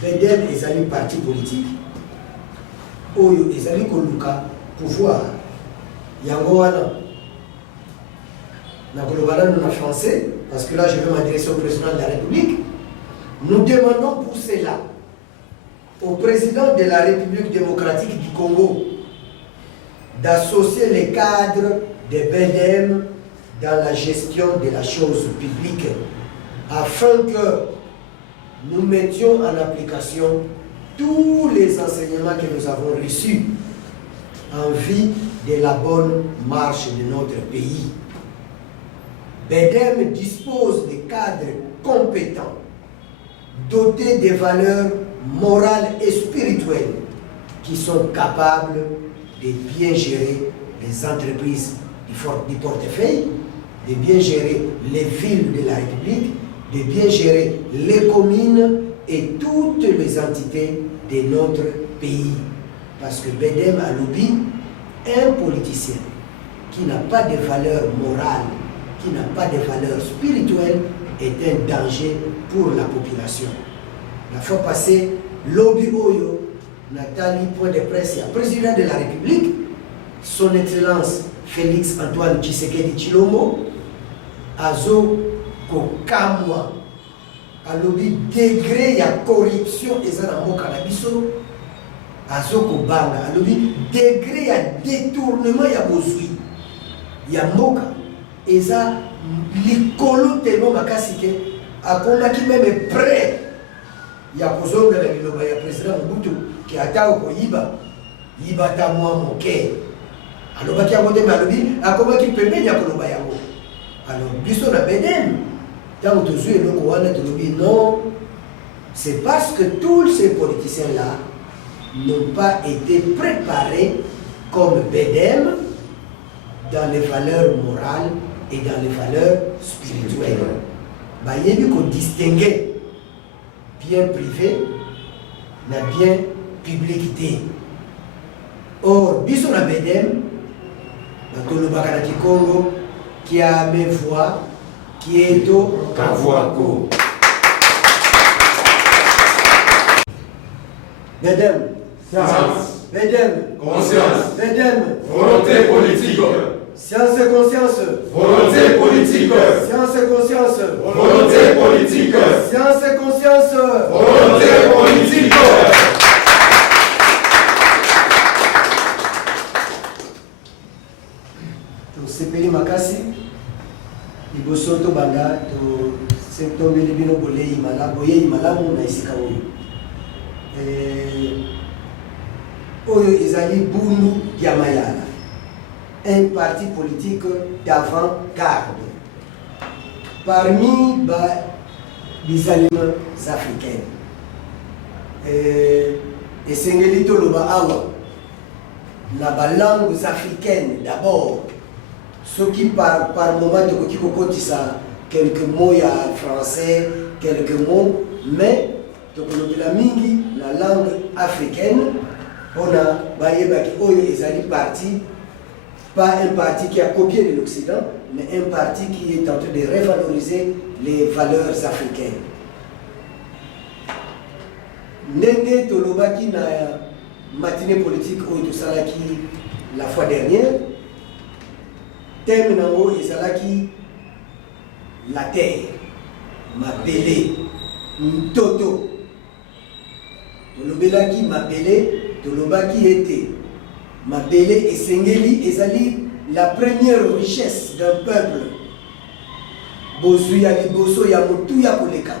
BEDEM ezali parti politique oyo ezali koluka pouvoir yango wana nakolobana en français parce que là je vais m'adresser au président de la République. Nous demandons pour cela au président de la République démocratique du Congo d'associer les cadres de BEDEM dans la gestion de la chose publique afin que nous mettions en application tous les enseignements que nous avons reçus en vue de la bonne marche de notre pays. BEDEM dispose de cadres compétents, dotés de valeurs morales et spirituelles qui sont capables de bien gérer les entreprises du portefeuille, de bien gérer les villes de la République, de bien gérer les communes et toutes les entités de notre pays. Parce que BEDEM a lobby, un politicien qui n'a pas de valeur morale, qui n'a pas de valeur spirituelle, est un danger pour la population. La fois passée, lobby Oyo, Nathalie point de presse, le président de la République, son Excellence Félix Antoine Tshisekedi Tshilombo, Azo Kokamwa, a lobby degré ya corruption et ça dans mon canabiso, Azo Kobanga, a lobby degré ya détournement ya bozui, ya moka, et ça likolo tellement makasike, a kondaki même prêt. Il y a Kozonga le président Mobutu qui a été au Yiba, Yiba ta moi mon cœur. Alors, il y a un côté malobi, à comment qui peut bien y avoir le bayango. Alors, biso na BEDEM, tant que tu es le Kowana de lobby, non, c'est parce que tous ces politiciens-là n'ont pas été préparés comme BEDEM dans les valeurs morales et dans les valeurs spirituelles. Il y a eu qu'on distinguait bien privé, na bien publicité. Or, biso na BEDEM, Batolobaka na Kikongo, qui a mes voix, qui est au Kavoako. BEDEM, science. BEDEM, Conscience. BEDEM, Volonté politique. science et conscience. Volonté politique. Science et conscience. Volonté politique. Science et conscience. Volonté politique. Sepeli makasi ibosoto banda to septombeli bino bolei malamu na isika oyo oyo ezali bundu ya mayala, un parti politique d'avant-garde parmi les aliments africains. Esengeli toloba awa na ba langues africaines d'abord. Ceux qui par moment de kokotisa quelques mots ya français, quelques mots, mais la mingi la langue africaine, on a bayebaki oyo ezali parti, pas un parti qui a copié de l'Occident, mais un parti qui est en train de revaloriser les valeurs africaines. Ndenge tolobaki na matinée politique oyo tosalaki la fois dernière. thème nango ezalaki la terre, mabele, mtoto. Tolobelaki mabele, tolobaki ete mabele esengeli ezali la première richesse d'un peuple. Bozuya liboso ya motuya koleka.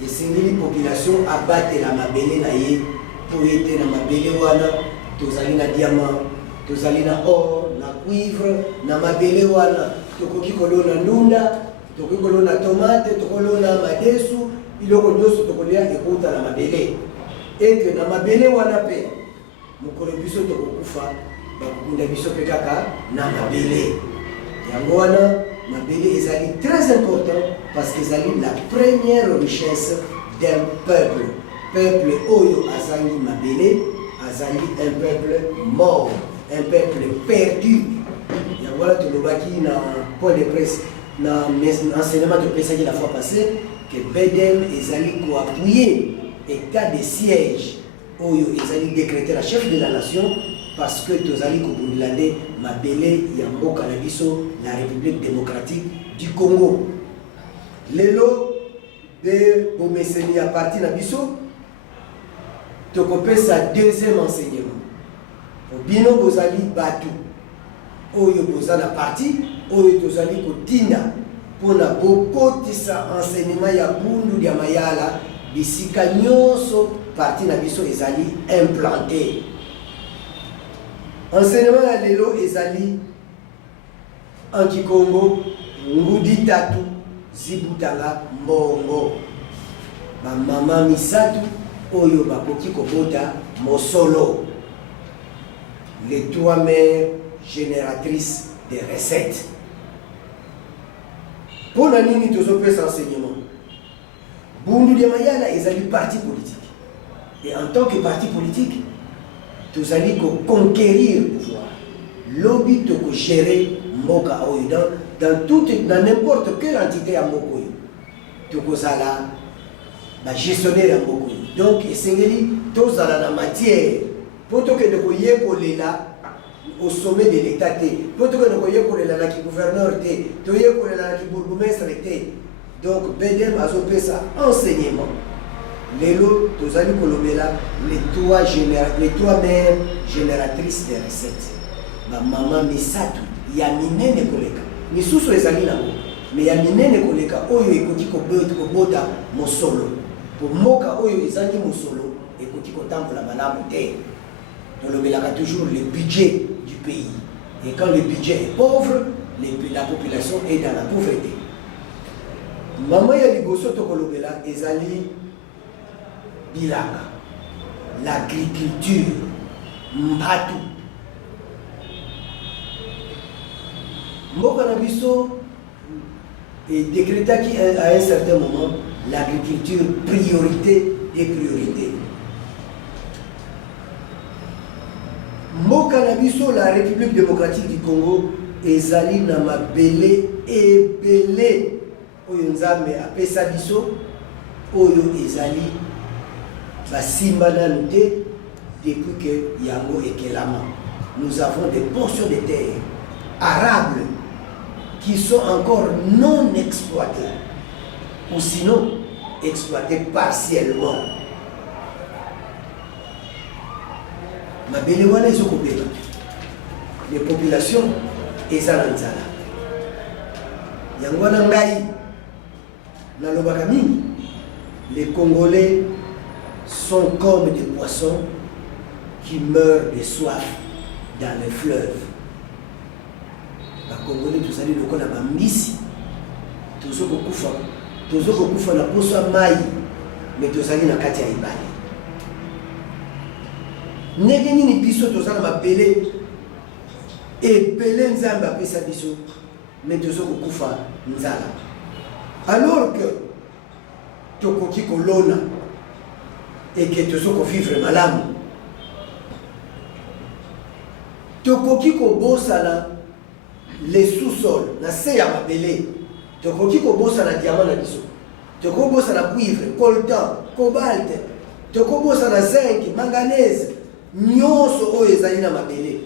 Esengeli population abate la mabele na ye pour ete na mabele wana tozali na diamant, tozali na or, na cuivre, na mabele wana tokoki kolona ndunda, tokoki kolona tomate, tokolona madesu, biloko nyonso tokolia ekota na mabele. Ete na mabele wana pe mokolo biso tokokufa bakunda biso pe kaka na mabele. Yango wana mabele ezali très important parce que ezali la première richesse d'un peuple. Peuple oyo azali mabele, azali un peuple mort, un peuple perdu. Yango wana tolobaki na point de presse na enseignement de pesaki la fois passée que Bedem ezali ko appuyer état de siège oyo ezali décrété la chef de la nation parce que tozali kobundilande mabele ya mboka na biso la République démocratique du Congo. Lelo de bomeseni ya parti na biso tokopesa deuxième enseignement. Bino bozali batu oyo bozala parti oyo tozali kotinda pona bokotisa enseignement ya bundu ya mayala bisika nyonso parti na biso ezali implanté. Enseignement ya lelo ezali anti-Congo ngudi tatu zibutanga mbongo. Ba mama misatu oyo bakoki kobota mosolo. Les trois mères génératrices de recettes. Pour la nini tozopesa enseignement. Bundu de Mayala ezali parti politique. Et en tant que parti politique, tous allez conquérir le pouvoir. Lobby to gérer Moka Oyo dans n'importe quelle entité à Mokoyo. Toko Zala, la gestionnaire à Mokoyo. Donc, Sengeli, tous dans la matière. Pour que nous voyons là au sommet de l'État, pour que nous voyons là qui gouverneur, pour que là qui bourgmestre. Donc, Bedem a fait ça enseignement. Lelo, tozali kolobela les trois mères génératrices de recettes. Ma maman misatu ya minene koleka. Misusu ezali nango. Mais ya minene koleka oyo ekoti kobota mosolo. Pour moka oyo ezali mosolo ekoti kotambola malamu te. Tolobelaka toujours le budget du pays. Et quand le budget est pauvre, la population est dans la pauvreté. Maman ya liboso tokolobela ezali bilanga, l'agriculture, mbatu. Mboka na biso et décréta qui à un certain moment l'agriculture priorité des priorités. Mboka na biso la République démocratique du Congo ezali na mabele ebele oyo nzambe apesa biso oyo ezali basimba nanu te depuis que yango ekelama. Nous avons des portions de terre arables qui sont encore non exploitées ou sinon exploitées partiellement. Mabele wana ezokobela les populations ezala nzala yango wana ngai nalobaka mingi les Congolais sont comme des poissons qui meurent de soif dans les fleuves. Les Congolais tous allés le connaître à Mbisi, tous kufa na poso mai, mais tous allés na kati ya ibale. Ndenge nini biso tozala mabele ebele nzambe apesa biso, mais tous kufa nzala. Alors que tokoki kolona et que tu sois vivre malamu. Tokoki ko bosala les sous-sols na se ya mabele. Tokoki ko bosala diamant na biso. Tokoki bosala cuivre, coltan, cobalt. Tokoki bosala zinc, manganèse. nyonso oyo ezali na mabele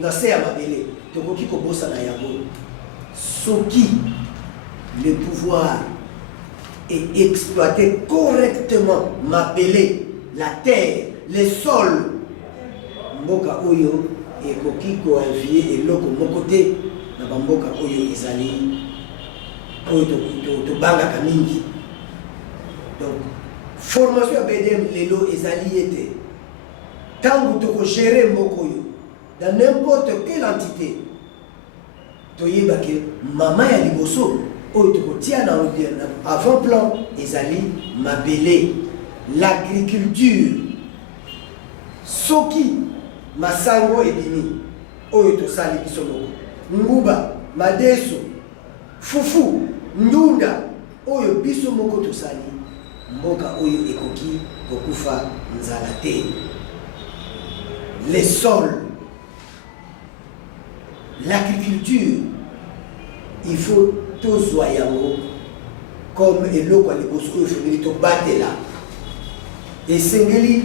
na se ya mabele tokoki kobosana yango soki le pouvoir est exploité correctement mabele, la terre, les sols, mboka oyo ekoki koinvie eloko moko te na bamboka oyo ezali oyo tobangaka mingi. Donc formation ya BDM lelo ezali ete tango tokogere mboka oyo dans n'importe quelle entité toyeba ke mama ya liboso oyo tokotia na avant-plan ezali mabele, l'agriculture. Soki masango ebimi oyo tosali biso moko nguba madeso fufu ndunda oyo biso moko tosali mboka oyo ekoki kokufa nzala te. Les sols, l'agriculture, il faut tozwa yango comme eloko ya liboso oyo efengeli tobatela esengeli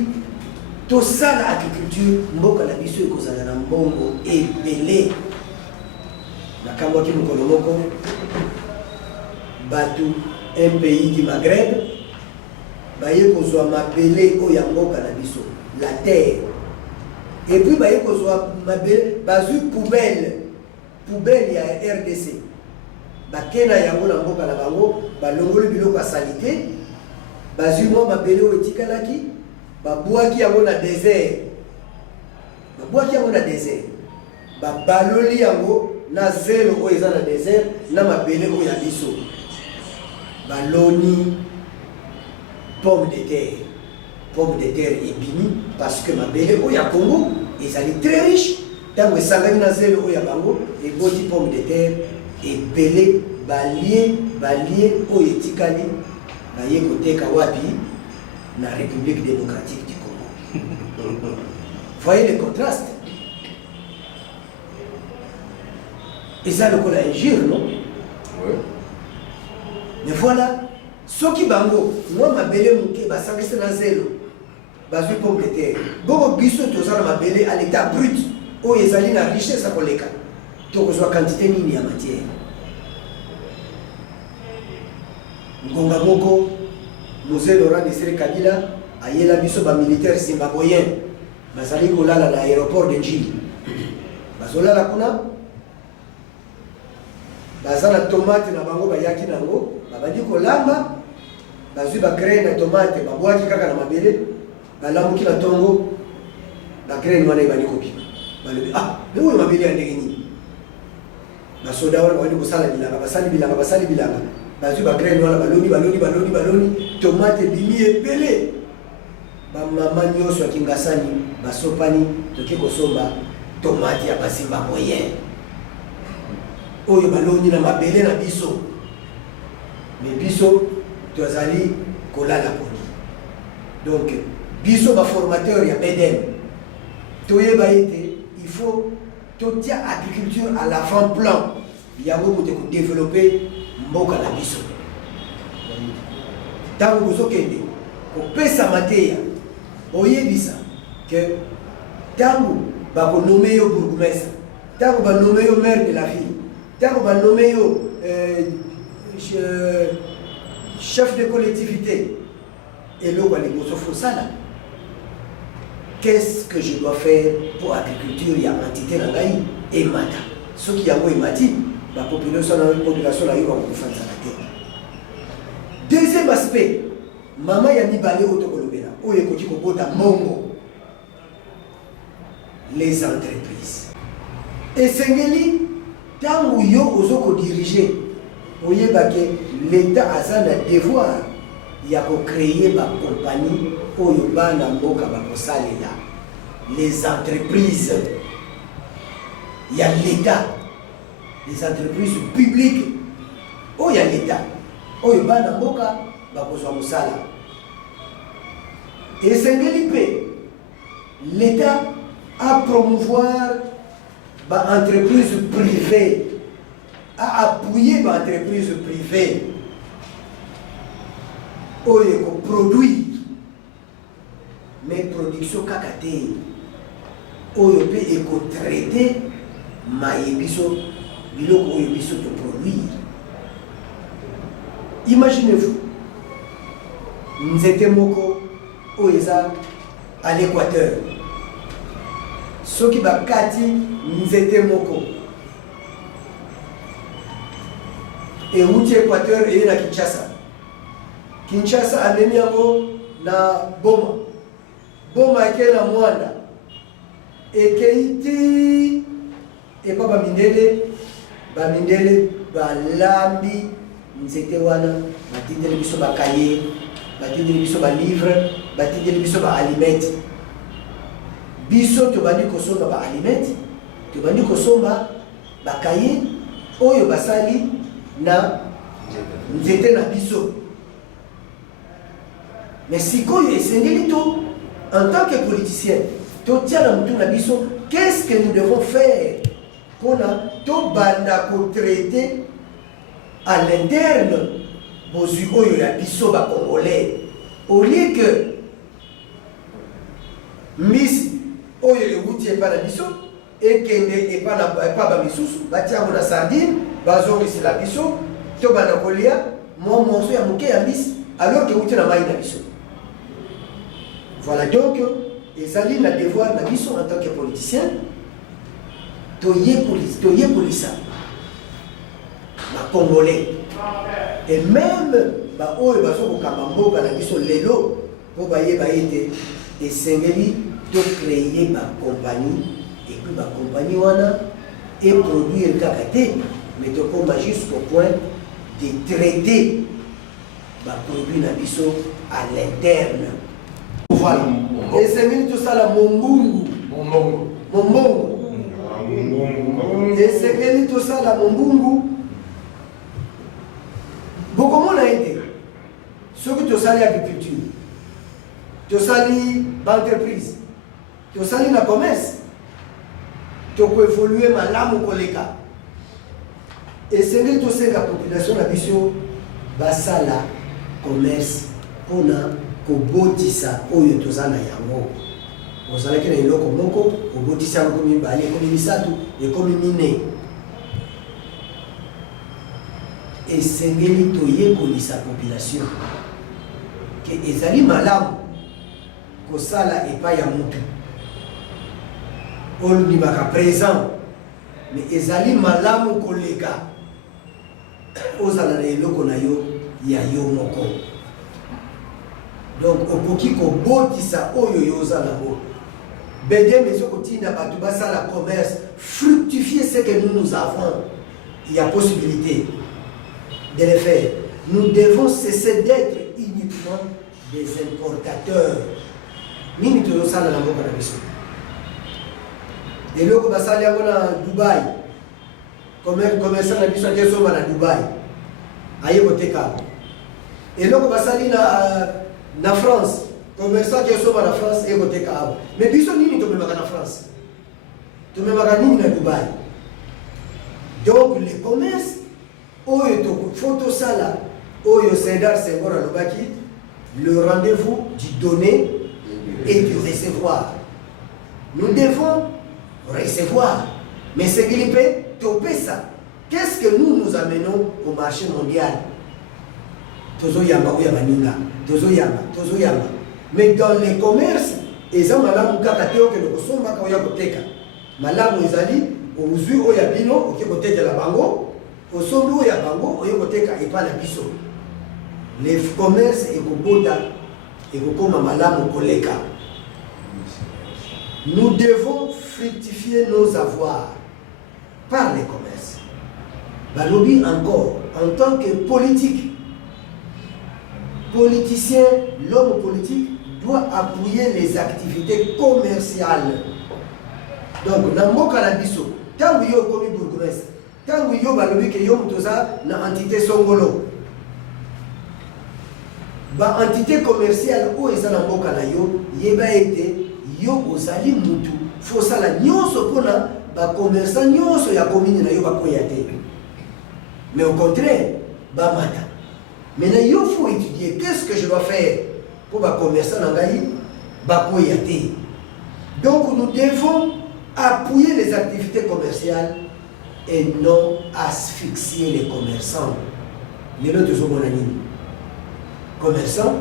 tosala agriculture mboka na biso ekozala na mbongo ebele. Nakambwaki mokolo moko bato un pays du Maghreb baye kozwa mabele oyo ya mboka na biso, la terre, et puis baye kozwa mabele bazwi poubelle ya RDC bakena yango na mboka na bango balongoli biloko ya salite bazwi mwa mabele oyo etikalaki babwaki yango na désert, babaloli yango na zelo oyo eza na désert na mabele oyo ya biso baloni pomme de terre ebimi parce que mabele oyo ya Congo ezali très riche. Tango esangani na zelo oyo ya bango eboti pomme de terre ebele balie oyo etikali baye koteka wapi na République démocratique du Congo. Voyez le contraste. Et ça le kola injure, non? Oui. Mais voilà, soki bango moi mabele muke basangisi na zelo bazwi pomme de terre boko biso tozala mabele à l'état brut oyo ezali na richesse ya koleka tokozwa quantité nini ya matière. Ngonga moko Mzee Laurent Desire Kabila ayela biso ba militaire zimbabwéen bazali kolala na aéroport de Njili bazolala kuna bazana tomate na bango bayaki nango babandi kolamba bazwi ba graine na tomate babwaki kaka na mabele balamuki na tongo ba graine wana ibani kopi balobi leo mabele ya ndenge nini basoda wana bandi kosala bilanga basali bilanga bazwi ba graine wana baloni tomate bimi ebele bamama nyonso ya Kingasani basopani toke kosomba tomate ya bazimbabwéen oyo baloni na mabele na biso mais biso tozali kolala poni. Donc biso ba formateur ya BDM toyeba ete il faut totia agriculture à l'avant-plan yango kote ko développer mboka na biso. Tango bozokende kopesa mateya oyebisa que tango bakonome yo bourgmestre, tango banome yo maire de la ville, tango banome yo chef de collectivité et le Fosala. Qu'est-ce que je dois faire pour l'agriculture? Il y a entité dans l'Aïe et Mata. Ce qui a mati, la population a une population là, il va faire la terre. Deuxième aspect, maman yani balé autocolobena, ou yekoti kobota mongo, les entreprises. Et Sengeli, tant où yo ozoko diriger, oyebake l'État a un devoir, il y a pour créer ma compagnie, oyobana mboka bakosalela, les entreprises. Il y a l'État, les entreprises publiques, il y a l'État. Oyobana mboka bakozwa musala. Et Sengeli, l'État a promouvoir les entreprises privées, à appuyer les entreprises privées qui produisent mais production kakate oyo pe ekotraite maye biso biloko oyo biso toproduire. Imaginez-vous nzete moko oyo eza à l'équateur, soki bakati nzete moko euti équateur eye na Kinshasa, Kinshasa amemi yango na boma, boma eke na mwanda ekei ti epa bamindele balambi nzete wana batindeli biso bakaye, batindeli biso balivre, batindeli biso baalimete. Biso tobandi kosomba baalimete, tobandi kosomba bakaye oyo basali na nzete na biso. Mais sikoyo esengeli to en tant que politicien totia na mutu na biso, qu'est-ce que nous devons faire pour to banda ko traiter à l'interne bozui oyo ya biso ba congolais, au lieu que Miss oyo euti epa na biso ekende epa ba misusu batiango na sardine bazongisela biso to banda kolia mo morceau ya moke ya Miss alors que euti na mai na biso. Voilà donc ezali na devoir na biso en tant que politicien toyekolisa ba congolais et même ba oyo bazo kokamba mboka na biso lelo po bayeba ete esengeli to créer ba compagnie et puis ba compagnie wana et produire kaka te, mais to koma jusqu'au point de traiter ba produit na biso à l'interne. Voilà. Esengeli to sala mombungu esengeli to sala mombungu bokomona ete soki tosali agriculture, tosali entreprise, tosali na commerce, tokoevolue malamu koleka. Esengeli tosenga population na biso basala commerce mpona kobotisa oyo tozala yango. Ozalaki na eloko moko obotisa yango komi mibale, ekomi misatu, ekomi mine. Esengeli toyekolisa population ke ezali malamu kosala epai ya mutu oyo ndimaka présent, mais ezali malamu koleka ozala na eloko na yo ya yo moko. Donc okoki kobotisa oyo yo ozala ngo bede meso kotinda bato basala commerce, fructifier ce que nous avons. Il y a possibilité de le faire. Nous devons cesser d'être uniquement des importateurs. Nini tozosala na mboka na biso eloko basali yango na Dubai, commerçant na biso akesomba na Dubai aye koteka eloko basali na France, commerçant akesomba na France aye koteka abo. Mais biso nini tomemaka na France, tomemaka nini na Dubai? Donc le commerce oyo faut tosala oyo Sédar Senghor alobaki, le rendez-vous du donner et du recevoir. Nous devons recevoir, mais ce qu'il peut topper ça. Qu'est-ce que nous amenons au marché mondial? Tozo yamba ou yabaninga, tozo yamba. Mais dans les commerces, ils ont malamu kakateo que nous sommes pas oya koteka. Malamu ezali ouzui oya bino oke koteka la bango, osombi oya bango oya koteka epa na biso. Les commerces ekobota ekokoma malamu koleka. Nous devons fructifier nos avoirs par les commerces. Balobi encore, en tant que politicien, l'homme politique doit appuyer les activités commerciales. Donc, dans mon cas, tant que yo komi bourgmestre, tant que yo balobi que yo mtoza na entité songolo, ba entité commerciale ou eza na mboka na yo yeba ete yo ozali mutu fosala nyonso pona ba commerçant nyonso ya commune na yo bakoya te. Mais au contraire, ba mata. Maintenant il faut étudier qu'est-ce que je dois faire pour ba commerçant na ngai bakoya te. Donc nous devons appuyer les activités commerciales et non asphyxier les commerçants. Les autres sont commerçants,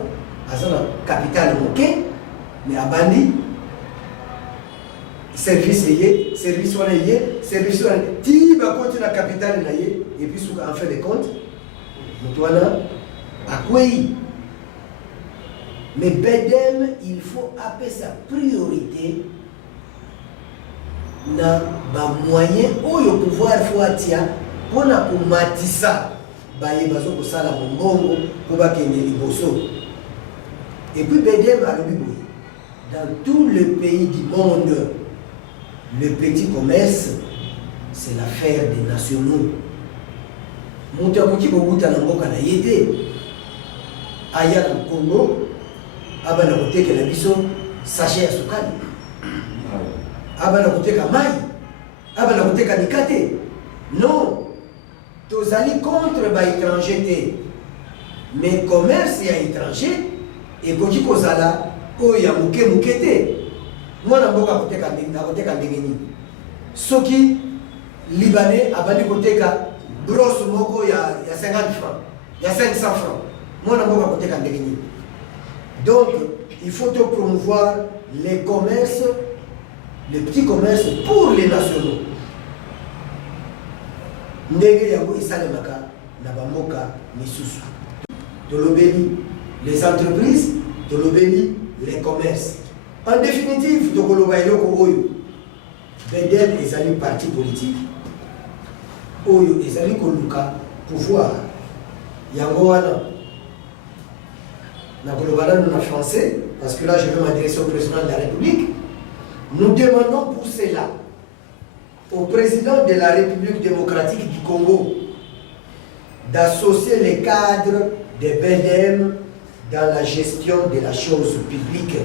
à son capital moqué, mais à bandi, service lié, service lié, service lié, tu vas continuer la capitale lié, et puis en fin de compte, nous à quoi? Mais Bedem, il faut appeler sa priorité na ba moyen oyo pouvoir foatia pona kumatisa baye bazo kosala mombongo po bakende liboso. Et puis Bedem alobi boye, dans tout le pays du monde, le petit commerce c'est l'affaire des nationaux. Moto akoki kobuta na mboka na yete aya na Congo abana kotekela biso sachet ya sukali, abana koteka mai, abana koteka mikate. Non, tozali contre ba étranger, mais commerce ya étranger ekoki kozala oyo ya muke muke te. Mwana mboka koteka ndenge nini? Soki libanais abandi koteka brosse moko ya 50 francs, ya 500 francs, mwana mboka koteka ndenge nini? Donc, il faut promouvoir les commerces, les petits commerces pour les nationaux. Ndenge yango isalemaka na bamboka misusu. Tolobeli les entreprises, tolobeli les commerces. En définitive, tokoloba eloko oyo. Bedem ezali parti politique. Oyo ezali koluka pouvoir. Yango wana en français, parce que là je vais m'adresser au président de la République. Nous demandons pour cela au président de la République démocratique du Congo d'associer les cadres de Bedem dans la gestion de la chose publique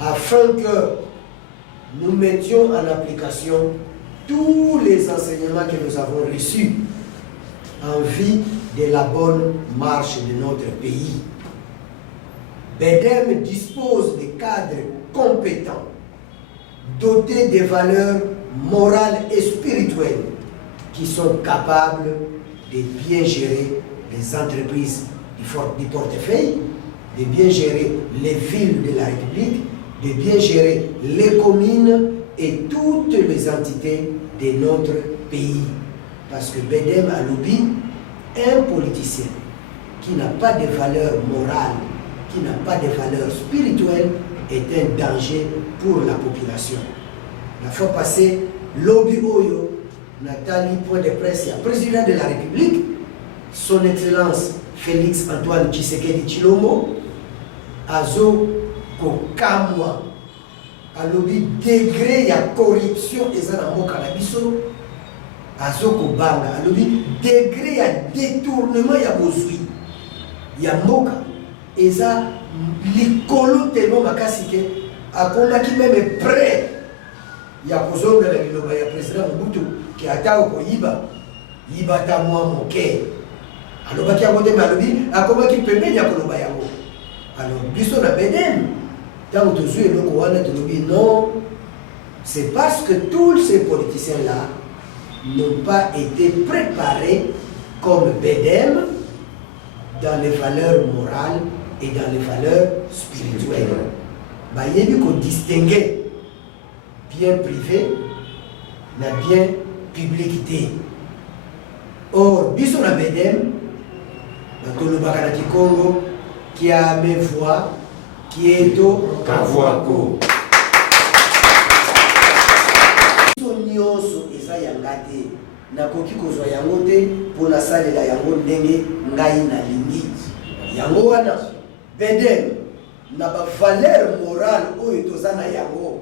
afin que nous mettions en application tous les enseignements que nous avons reçus en vue de la bonne marche de notre pays. Bedem dispose de cadres compétents, dotés de valeurs morales et spirituelles, qui sont capables de bien gérer les entreprises du portefeuille, de bien gérer les villes de la République, de bien gérer les communes et toutes les entités de notre pays. Parce que Bedem a lobby, un politicien qui n'a pas de valeur morale, qui n'a pas de valeur spirituelle, est un danger pour la population. La fois passée, lobby Oyo, Nathalie, point de presse, le président de la République, son Excellence Félix Antoine Tshisekedi Tshilombo, Azo Kokamwa, a lobby degré ya corruption et ça dans mon canabiso, Azo Kobanga, a lobby degré ya détournement ya bozui, ya moka. Et ça, l'écolo tellement makasi que a qui même est prêt. Il y a besoin de la président Mobutu qui a au Yiba, Yiba ta moi mon cœur. Alors, qui a voté Malobi, a comment qui peut bien Koloba Yango. Alors, Bisson a Bedem, tant que tu es le Kouana de Lobi, non, c'est parce que tous ces politiciens-là n'ont pas été préparés comme Bedem dans les valeurs morales et dans les valeurs spirituelles. Il y a qu'on distinguer bien privé, mais bien publicité. Or, Bisson a Bedem, le Bakarati Congo, qui a mes voix, qui est au Kavouako. Nyonso eza yangate na koki kozwa yango te pona salela yango ndenge ngai na lingi yango wana Bedem na ba valeur morale oyo tozana yango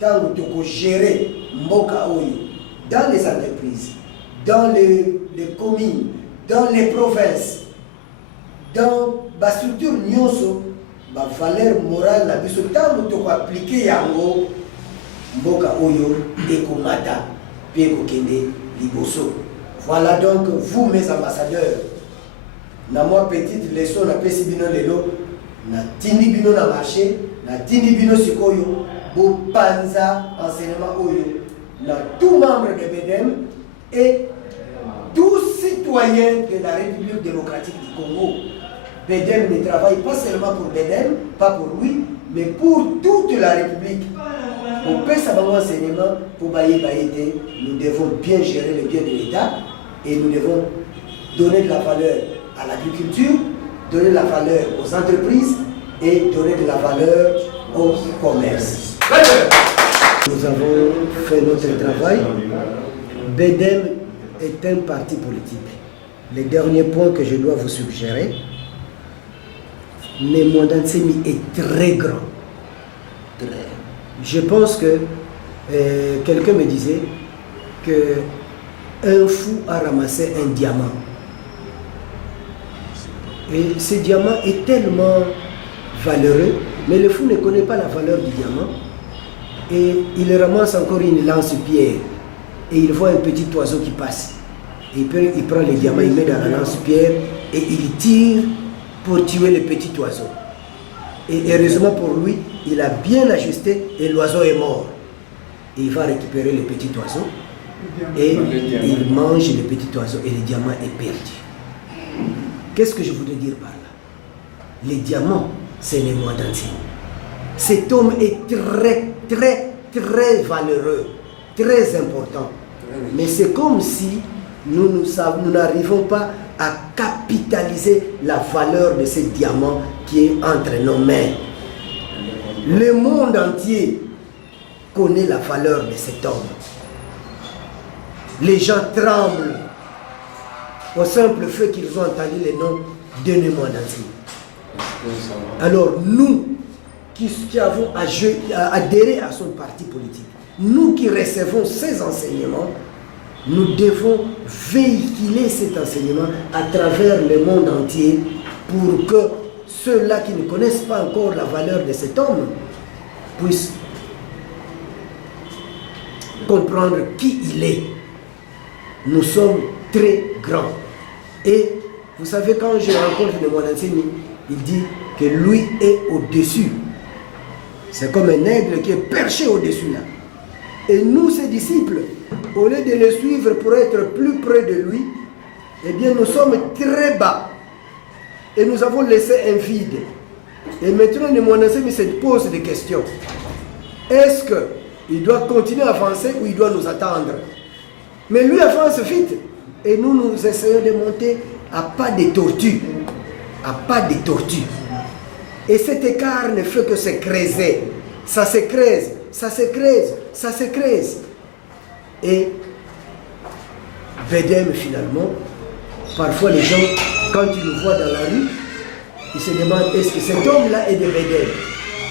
tango toko gérer mboka oyo dans les entreprises, dans les communes, dans les provinces, dans la structure nyonso ba valeur morale na biso tango toko appliquer yango mboka oyo ekomata pe kokende liboso. Voilà donc vous mes ambassadeurs, na moi petite leçon na pesi bino lelo na tindi bino na marché, na tindi bino sikoyo bo panza enseignement oyo tout membre de BEDEM et tout citoyen de la République démocratique du Congo. BEDEM ne travaille pas seulement pour BEDEM, pas pour lui, mais pour toute la République. Pour paix savoir enseignement, pour Baye Baïté, nous devons bien gérer le bien de l'État et nous devons donner de la valeur à l'agriculture, donner de la valeur aux entreprises et donner de la valeur au commerce. Nous avons fait notre travail. BEDEM est un parti politique. Le dernier point que je dois vous suggérer, Némoidantsemi est très grand. Je pense que quelqu'un me disait qu'un fou a ramassé un diamant. Et ce diamant est tellement valeureux, mais le fou ne connaît pas la valeur du diamant. Et il ramasse encore une lance-pierre. Et il voit un petit oiseau qui passe. Et il prend le diamant, il met dans la lance-pierre et il tire pour tuer le petit oiseau. Et heureusement pour lui, il a bien ajusté et l'oiseau est mort. Et il va récupérer le petit oiseau et il mange le petit oiseau et le diamant est perdu. Qu'est-ce que je voudrais dire par là? Les diamants, c'est les mois d'entier. Cet homme est très valeureux, très important. Mais c'est comme si nous n'arrivons pas à capitaliser la valeur de ce diamant qui est entre nos mains. Le monde entier connaît la valeur de cet homme. Les gens tremblent au simple fait qu'ils ont entendu le nom de Némoidantsemi. Alors nous qui avons adhéré à son parti politique, nous qui recevons ces enseignements, nous devons véhiculer cet enseignement à travers le monde entier pour que ceux-là qui ne connaissent pas encore la valeur de cet homme puissent comprendre qui il est. Nous sommes très grands. Et vous savez, quand je rencontre Némoidantsemi, il dit que lui est au-dessus. C'est comme un aigle qui est perché au-dessus là. Et nous, ses disciples, au lieu de le suivre pour être plus près de lui, eh bien nous sommes très bas. Et nous avons laissé un vide. Et maintenant, Némoidantsemi se pose des questions. Est-ce qu'il doit continuer à avancer ou il doit nous attendre? Mais lui avance vite. Et nous essayons de monter à pas de tortue. À pas de tortue. Et cet écart ne fait que se creuser. Ça se creuse, ça se creuse, ça se creuse. Et BEDEM finalement, parfois les gens, quand ils le voient dans la rue, ils se demandent est-ce que cet homme-là est de BEDEM?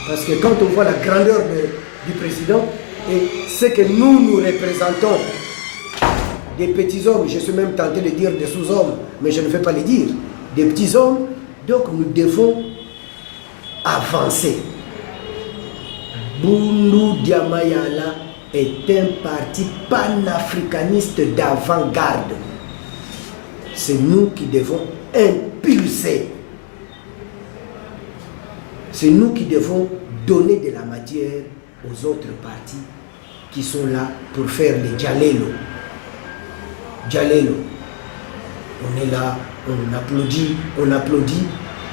Parce que quand on voit la grandeur du président et ce que nous représentons, des petits hommes, je suis même tenté de dire des sous-hommes, mais je ne vais pas les dire, des petits hommes, donc nous devons avancer. Bundu Diamayala est un parti panafricaniste d'avant-garde. C'est nous qui devons impulser. C'est nous qui devons donner de la matière aux autres partis qui sont là pour faire les Djalelo. Djalelo. On est là, on applaudit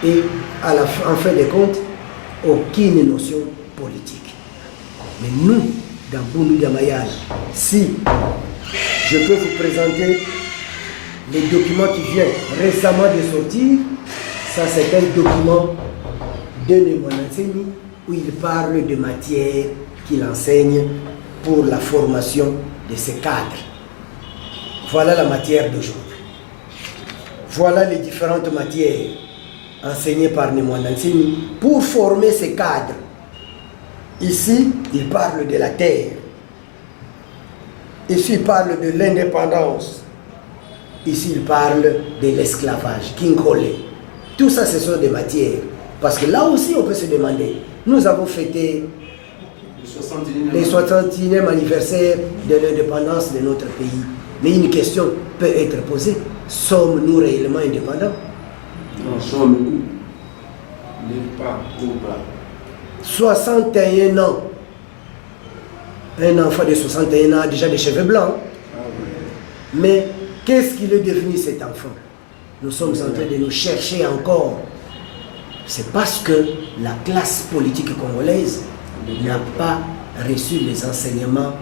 et en fin de compte, aucune notion politique. Mais nous, dans Bundu Diamayala, si je peux vous présenter les documents qui viennent récemment de sortir, ça c'est un document de Némoidantsemi où il parle de matières qu'il enseigne pour la formation de ces cadres. Voilà la matière d'aujourd'hui. Voilà les différentes matières enseignées par Némoidantsemi pour former ces cadres. Ici, il parle de la terre. Ici, il parle de l'indépendance. Ici, il parle de l'esclavage, Kinkole. Tout ça, ce sont des matières. Parce que là aussi, on peut se demander. Nous avons fêté le 61e anniversaire de l'indépendance de notre pays. Mais une question peut être posée. Sommes-nous réellement indépendants? Non, sommes-nous n'est pas tout bas. 61 ans Un enfant de 61 ans a déjà des cheveux blancs. Mais qu'est-ce qu'il est devenu cet enfant? Nous sommes en train de nous chercher encore. C'est parce que la classe politique congolaise n'a pas reçu les enseignements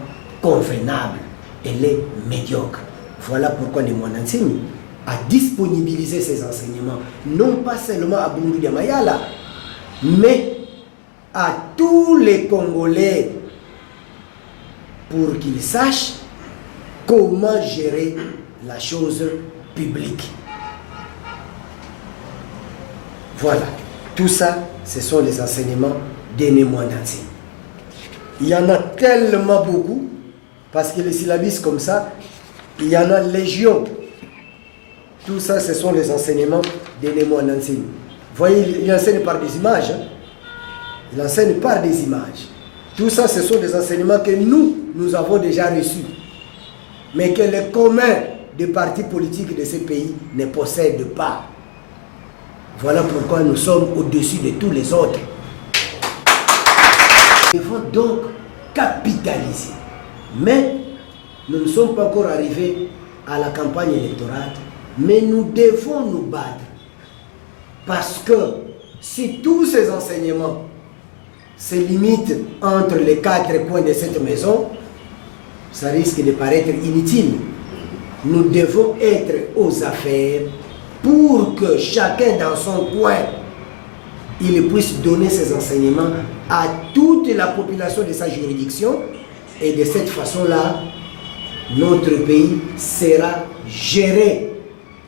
convenables. Elle est médiocre. Voilà pourquoi les Mwanantsimi a disponibilisé ces enseignements, non pas seulement à Bundu Diamayala, mais à tous les Congolais, pour qu'ils sachent comment gérer la chose publique. Voilà. Tout ça, ce sont les enseignements des Mwanantsimi. Il y en a tellement beaucoup, parce que les syllabistes comme ça, il y en a légion. Tout ça, ce sont les enseignements des Mwanantsimi. Vous voyez, il enseigne par des images. Hein? Il enseigne par des images. Tout ça, ce sont des enseignements que nous avons déjà reçus. Mais que les communs des partis politiques de ces pays ne possèdent pas. Voilà pourquoi nous sommes au-dessus de tous les autres. Nous devons donc capitaliser. Mais nous ne sommes pas encore arrivés à la campagne électorale. Mais nous devons nous battre. Parce que si tous ces enseignements se limitent entre les quatre coins de cette maison, ça risque de paraître inutile. Nous devons être aux affaires pour que chacun dans son coin, il puisse donner ses enseignements à toute la population de sa juridiction. Et de cette façon-là, notre pays sera géré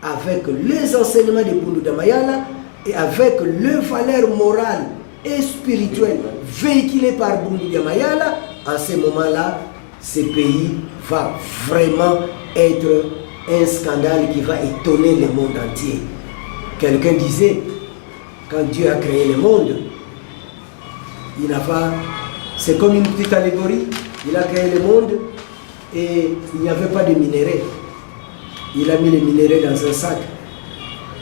avec les enseignements de Bundu Diamayala et avec les valeurs morales et spirituelles véhiculées par Bundu Diamayala. En ce moment-là, ce pays va vraiment être un scandale qui va étonner le monde entier. Quelqu'un disait, quand Dieu a créé le monde, il n'a pas... C'est comme une petite allégorie. Il a créé le monde et il n'y avait pas de minéraux. Il a mis les minéraux dans un sac.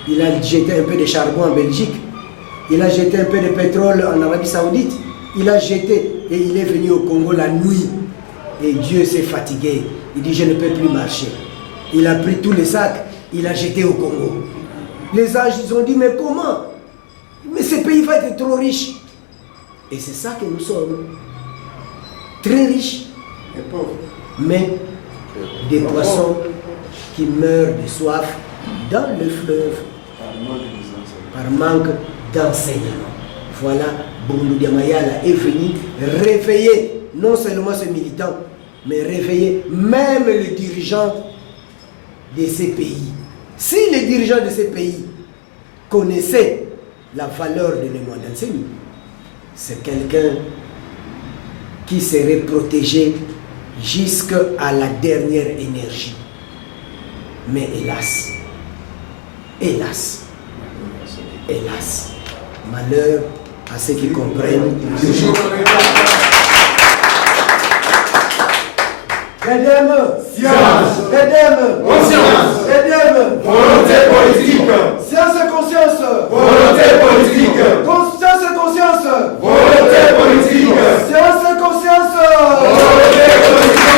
Il a jeté un peu de charbon en Belgique. Il a jeté un peu de pétrole en Arabie Saoudite. Il a jeté et il est venu au Congo la nuit. Et Dieu s'est fatigué. Il dit, je ne peux plus marcher. Il a pris tous les sacs, il a jeté au Congo. Les anges, ils ont dit, mais comment? Mais ce pays va être trop riche. Et c'est ça que nous sommes. Très riches. Mais des poissons qui meurent de soif dans le fleuve par manque d'enseignement. Voilà, Bundu Diamayala est venu réveiller non seulement ces militants, mais réveiller même les dirigeants de ces pays. Si les dirigeants de ces pays connaissaient la valeur de Mwanantsimi, c'est quelqu'un qui serait protégé jusqu'à la dernière énergie. Mais hélas, hélas, hélas, malheur à ceux qui comprennent. Edem, science. Edem, conscience. Edem, volonté politique. Science et conscience. Volonté politique. Conscience et conscience. Volonté politique. Science et conscience. Volonté politique.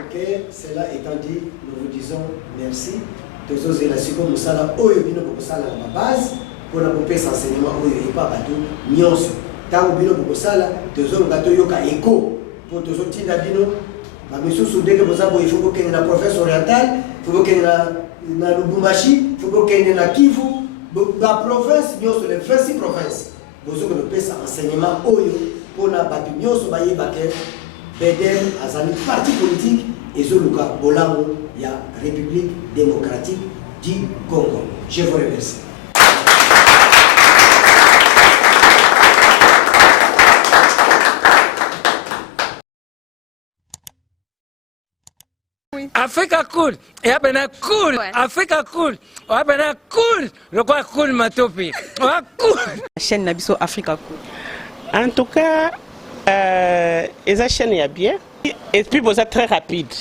Ok, cela étant dit, nous vous disons merci. Tous les élèves comme ça, oyo bino pour ça la base pour la couper enseignement oyo et pas bateau nyonso. Tant bino pour ça là, tous les bateaux yoka écho pour tous les petits dabino. Ma monsieur soudé que vous avez il faut que la province orientale, il faut que na Lubumbashi, il faut que na Kivu, la province nyonso les 26 provinces. Vous avez que nous enseignement oyo pour la bateau nyonso baye baké BDM azali parti politique et Zoluka Bolango, il y a République démocratique du Congo. Je vous remercie. Africa cool, et abena cool, Africa cool, abena cool, le quoi cool matopi, cool. Chaîne Nabiso Africa cool. En tout cas, les chaînes y a bien. Et puis, vous êtes très rapide.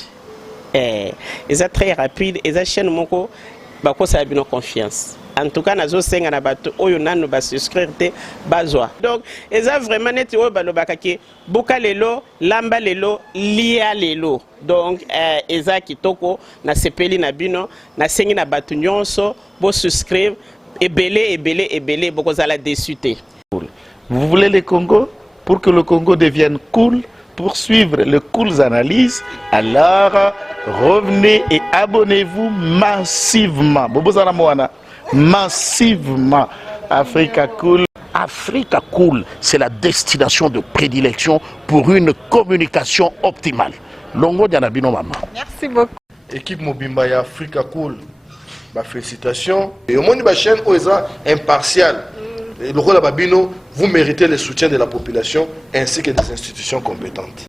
Ils sont très rapides. Les chaînes, bakosa bino confiance. En tout cas, nazo senga na bato oyo nanu ba souscrire te bazwa. Donc, eza vraiment neti oyo balobaka ke boka lelo, lamba lelo, lia lelo. Donc, eza kitoko na sepeli na bino, na sengi na bato nyonso bo souscrire ebele bokozala déçu te. Vous voulez le Congo? Pour que le Congo devienne cool, pour suivre les cool analyses, alors revenez et abonnez-vous massivement. Bobozana Moana. Massivement. Africa Cool. Africa Cool, c'est la destination de prédilection pour une communication optimale. Longo Dianabino Mama. Merci beaucoup. Équipe Mobimba et Africa Cool, bah, félicitations. Et au monde de la chaîne, impartial. Et le rôle de Babino, vous méritez le soutien de la population ainsi que des institutions compétentes.